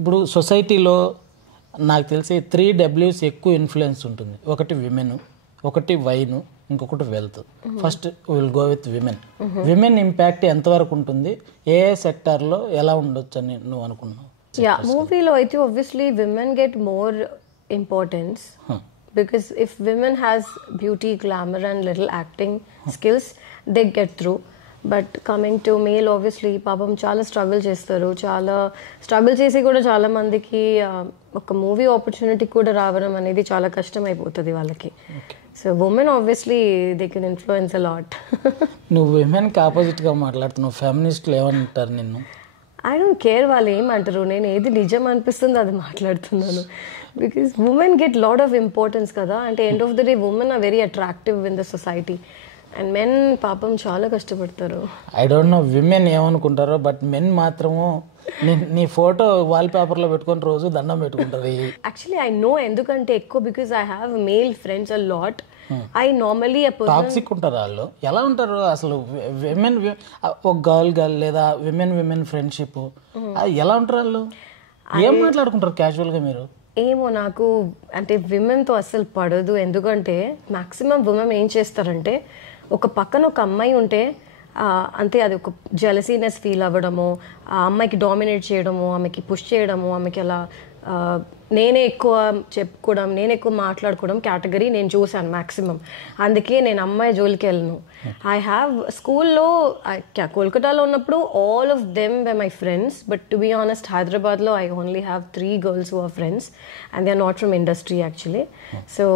ఇప్పుడు సొసైటీలో నాకు తెలిసి 3 Ws ఎక్కువ ఇన్ఫ్లుయెన్స్ ఉంటుంది. ఒకటి విమెన్, ఒకటి వైన్, ఇంకొకటి wealth. First will go with women. Women impact ఎంతవరకు ఉంటుంది, ఏ సెక్టార్లో ఎలా ఉండొచ్చు అని నువ్వు అనుకున్నావు? మూవీలో అయితే obviously women get more importance because if women has beauty, glamour and little acting skills, they get through. But coming to male, obviously పాపం చాలా స్ట్రగుల్ చేస్తారు. చాలా స్ట్రగుల్ చేసి కూడా చాలా మందికి ఒక మూవీ ఆపర్చునిటీ కూడా రావడం అనేది చాలా కష్టం అయిపోతుంది వాళ్ళకి. So women obviously they can influence a lot. నువ్వు విమెన్కి ఆపోజిట్గా మాట్లాడుతున్నావు, ఫెమినిస్టులు ఏమంటారు నిన్ను? ఐ డోంట్ కేర్ వాళ్ళు ఏమంటారు, నేను ఏది నిజం అనిపిస్తుందో అది మాట్లాడుతున్నాను. Because women get lot of importance కదా. అంటే end of the day women are very attractive in the society and men పాపం చాలా కష్టపడతారు. ఐ డోంట్ నో విమెన్ ఏమనుకుంటారో, బట్ మెన్ మాత్రము నీ ఫోటో వాల్ పేపర్లో పెట్టుకొని రోజు దండం పెట్టుకుంటారు. యాక్చువల్లీ ఐ నో, ఎందుకంటే ఎక్కువ because I have male friends a lot. I normally toxic ఉంటారు వాళ్ళు. ఎలా ఉంటారు అసలు విమెన్, ఒక గర్ల్ లేదా విమెన్ ఫ్రెండ్షిప్ ఎలా ఉంటారు వాళ్ళు? ఏం మాట్లాడుకుంటారు క్యాజువల్గా మీరు? ఏమో నాకు అంటే విమెన్తో అస్సలు పడదు. ఎందుకంటే మ్యాక్సిమం విమెన్ ఏం చేస్తారంటే, ఒక పక్కన ఒక అమ్మాయి ఉంటే అంతే, అది ఒక జెలసీనెస్ ఫీల్ అవ్వడము, ఆ అమ్మాయికి డామినేట్ చేయడము, ఆమెకి పుష్ చేయడము, ఆమెకి అలా నేనే ఎక్కువ చెప్పుకోవడం, నేను ఎక్కువ మాట్లాడుకోవడం కేటగిరీ నేను చూశాను మ్యాక్సిమం. అందుకే నేను అమ్మాయి జోలికి వెళ్ళను. ఐ హ్యావ్ స్కూల్లో కోల్కతాలో ఉన్నప్పుడు all of them were my friends, but to be honest హైదరాబాద్లో I only have 3 girls who are friends and they are not from industry actually. So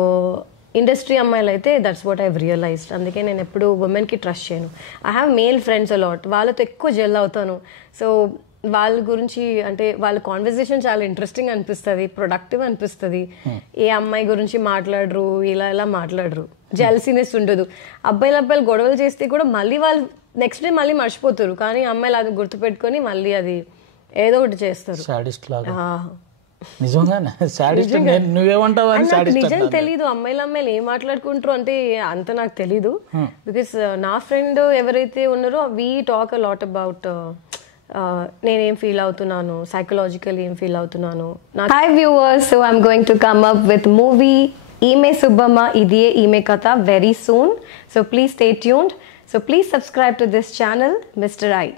industry అమ్మాయిలు అయితే దట్స్ వాట్ ఐవ్ రియలైజ్డ్. అందుకే నేను ఎప్పుడు ఉమెన్కి ట్రస్ట్ చేయను. I have male friends a lot, వాళ్ళతో ఎక్కువ జెల్ అవుతాను. సో వాళ్ళ గురించి అంటే వాళ్ళ కాన్వర్సేషన్ చాలా ఇంట్రెస్టింగ్ అనిపిస్తుంది, ప్రొడక్టివ్ అనిపిస్తుంది. ఏ అమ్మాయి గురించి మాట్లాడరు, ఇలా మాట్లాడరు, జెలసీనెస్ ఉండదు. అబ్బాయిలు గొడవలు చేస్తే కూడా మళ్ళీ వాళ్ళు నెక్స్ట్ డే మళ్ళీ మర్చిపోతారు, కానీ అమ్మాయిలు అది గుర్తుపెట్టుకొని మళ్ళీ అది ఏదో ఒకటి చేస్తారు. నిజం తెలీదు అమ్మాయిలు ఏం మాట్లాడుకుంటారు అంటే అంత నాకు తెలీదు. బికాస్ నా ఫ్రెండ్ ఎవరైతే ఉన్నారో we talk a lot about నేనేం ఫీల్ అవుతున్నాను, సైకలాజికల్ ఏం ఫీల్ అవుతున్నాను. Hi viewers, so I'm going to come up with movie ఈమె సుబ్బమ్మ ఇదియే ఈమె కథ very soon. So please stay tuned. So please subscribe to this channel mister I.